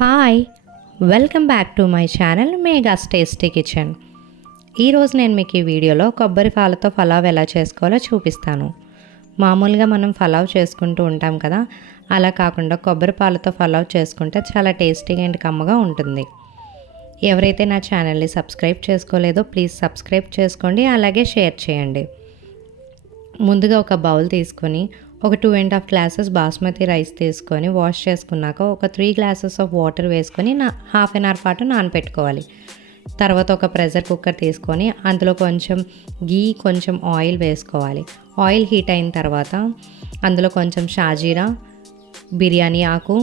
Hi, welcome back to my channel Megha's tasty kitchen. ఈరోజు నేను మీకు ఈ వీడియోలో కొబ్బరి పాలతో పలావ్ ఎలా చేసుకోవాలో చూపిస్తాను. మామూలుగా మనం పలావ్ చేసుకుంటూ ఉంటాం కదా, అలా కాకుండా కొబ్బరి పాలతో పలావ్ చేసుకుంటే చాలా టేస్టీగా అండ్ కమ్మగా ఉంటుంది. ఎవరైతే నా ఛానల్ని సబ్స్క్రైబ్ చేసుకోలేదో ప్లీజ్ సబ్స్క్రైబ్ చేసుకోండి, అలాగే షేర్ చేయండి. ముందుగా ఒక బౌల్ తీసుకొని ఒక 2.5 గ్లాసెస్ బాస్మతి రైస్ తీసుకొని వాష్ చేసుకున్నాక ఒక 3 గ్లాసెస్ ఆఫ్ వాటర్ వేసుకొని హాఫ్ అన్ అవర్ పాటు నానబెట్టుకోవాలి. తర్వాత ఒక ప్రెషర్ కుక్కర్ తీసుకొని అందులో కొంచెం గీ, కొంచెం ఆయిల్ వేసుకోవాలి. ఆయిల్ హీట్ అయిన తర్వాత అందులో కొంచెం షాజీరా, బిర్యానీ ఆకు,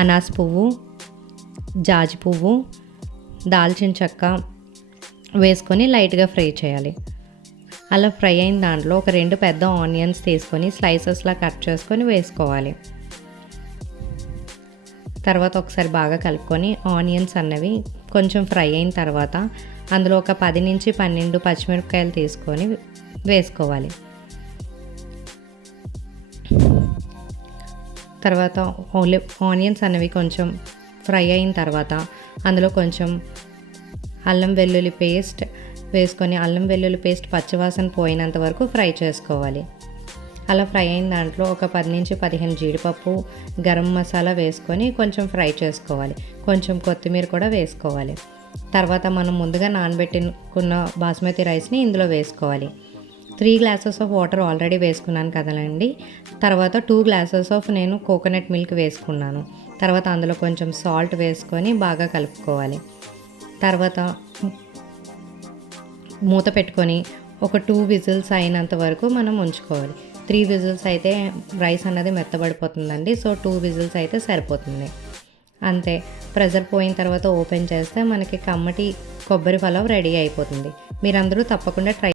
అనాస్ పువ్వు, జాజి పువ్వు, దాల్చిన చెక్క వేసుకొని లైట్గా ఫ్రై చేయాలి. అలా ఫ్రై అయిన దాంట్లో ఒక 2 పెద్ద ఆనియన్స్ తీసుకొని స్లైసెస్లా కట్ చేసుకొని వేసుకోవాలి. తర్వాత ఒకసారి బాగా కలుపుకొని ఆనియన్స్ అన్నవి కొంచెం ఫ్రై అయిన తర్వాత అందులో ఒక 10 నుంచి 12 పచ్చిమిరపకాయలు తీసుకొని వేసుకోవాలి. తర్వాత ఆనియన్స్ అనేవి కొంచెం ఫ్రై అయిన తర్వాత అందులో కొంచెం అల్లం వెల్లుల్లి పేస్ట్ వేసుకొని అల్లం వెల్లుల్లి పేస్ట్ పచ్చివాసన పోయినంత వరకు ఫ్రై చేసుకోవాలి. అలా ఫ్రై అయిన దాంట్లో ఒక 10 నుంచి 15 జీడిపప్పు, గరం మసాలా వేసుకొని కొంచెం ఫ్రై చేసుకోవాలి. కొంచెం కొత్తిమీర కూడా వేసుకోవాలి. తర్వాత మనం ముందుగా నానబెట్టుకున్న బాస్మతి రైస్ని ఇందులో వేసుకోవాలి. 3 గ్లాసెస్ ఆఫ్ వాటర్ ఆల్రెడీ వేసుకున్నాను కదండి. తర్వాత 2 గ్లాసెస్ ఆఫ్ నేను కోకోనట్ మిల్క్ వేసుకున్నాను. తర్వాత అందులో కొంచెం సాల్ట్ వేసుకొని బాగా కలుపుకోవాలి. తర్వాత మూత పెట్టుకొని ఒక 2 విజిల్స్ అయినంత వరకు మనం ఉంచుకోవాలి. 3 విజిల్స్ అయితే రైస్ అన్నది మెత్తబడిపోతుందండి. సో 2 విజిల్స్ అయితే సరిపోతుంది. అంతే, ప్రెషర్ పోయిన తర్వాత ఓపెన్ చేస్తే మనకి కమ్మటి కొబ్బరి పలావ్ రెడీ అయిపోతుంది. మీరందరూ తప్పకుండా ట్రై